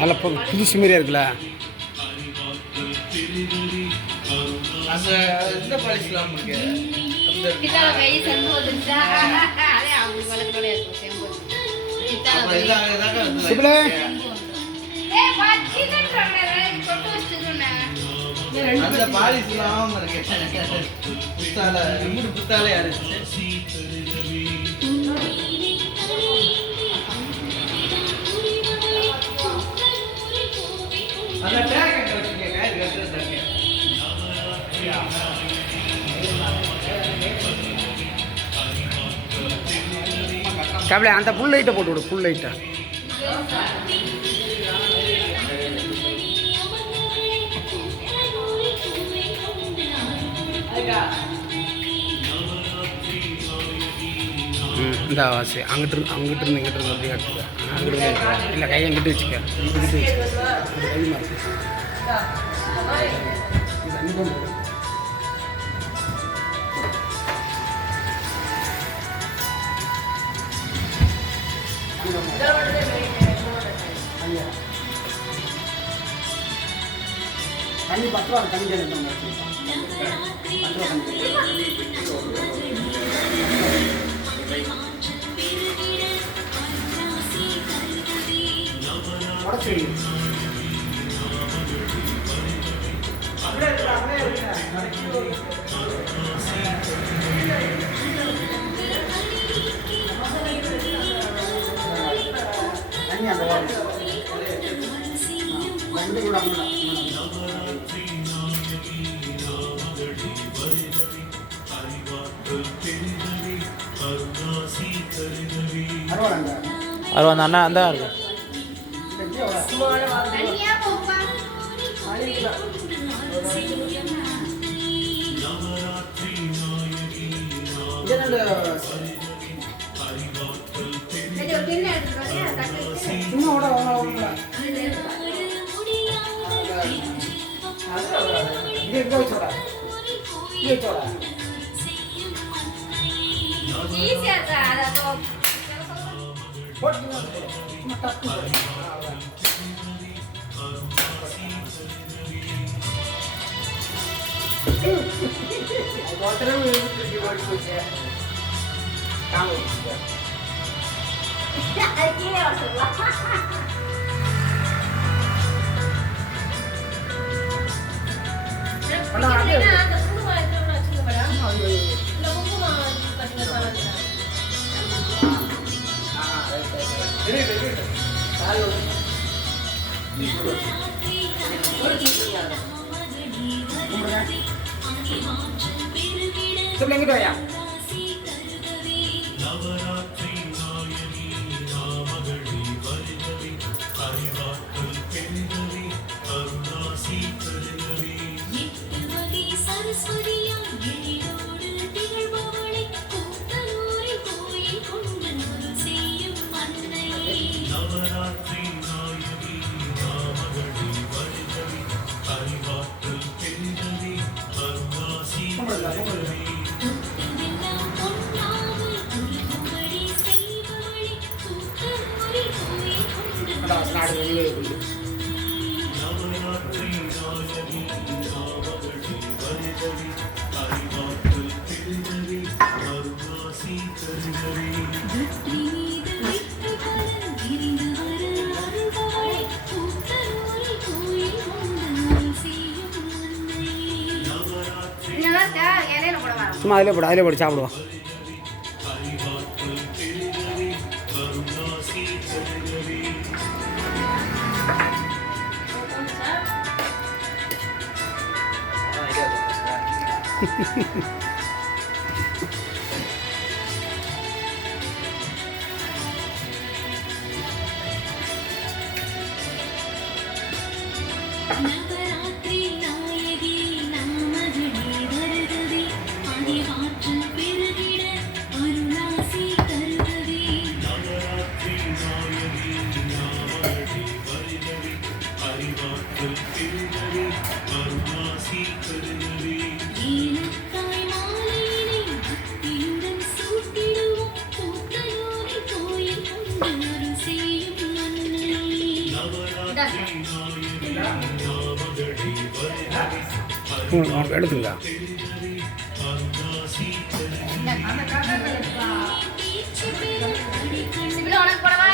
நல்லா புதுசு மாதிரியா இருக்குல்ல. அந்த பாலிஸ் இல்லாம இருக்கு. புத்தால யாரு அந்த டேக் வச்சுக்கங்க. இது கட்டுறதுக்கு கபலை அந்த ஃபுல் லைட்டை போட்டு விடு. ஃபுல் லைட்டை இந்த வாசி அங்கிட்டு இங்கிட்டு இருந்து அப்படியே எடுத்துக்க. அங்கிட்டு இல்லை கையை அங்கிட்டு வச்சுக்க. இங்கிட்டு கை மாற்றி தண்ணி 10 ரூபா தண்ணி அறுபது அண்ணா அந்த இருக்கு. சும்மா அதிலே போடு சாப்பிடுவோம். எடுத்துக்கா. இப்படி உனக்கு போடவா?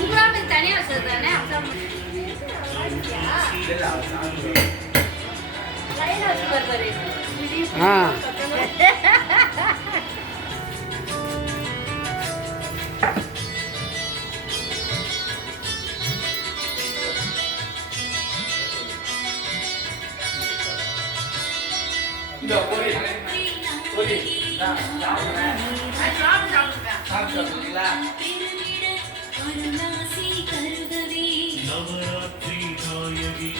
உங்களால தனியா வச்சிருக்கானே லைனா வச்சு பாரு. ஆ சாப்பிட்டீங்களா? நவராத்திரி நாயகி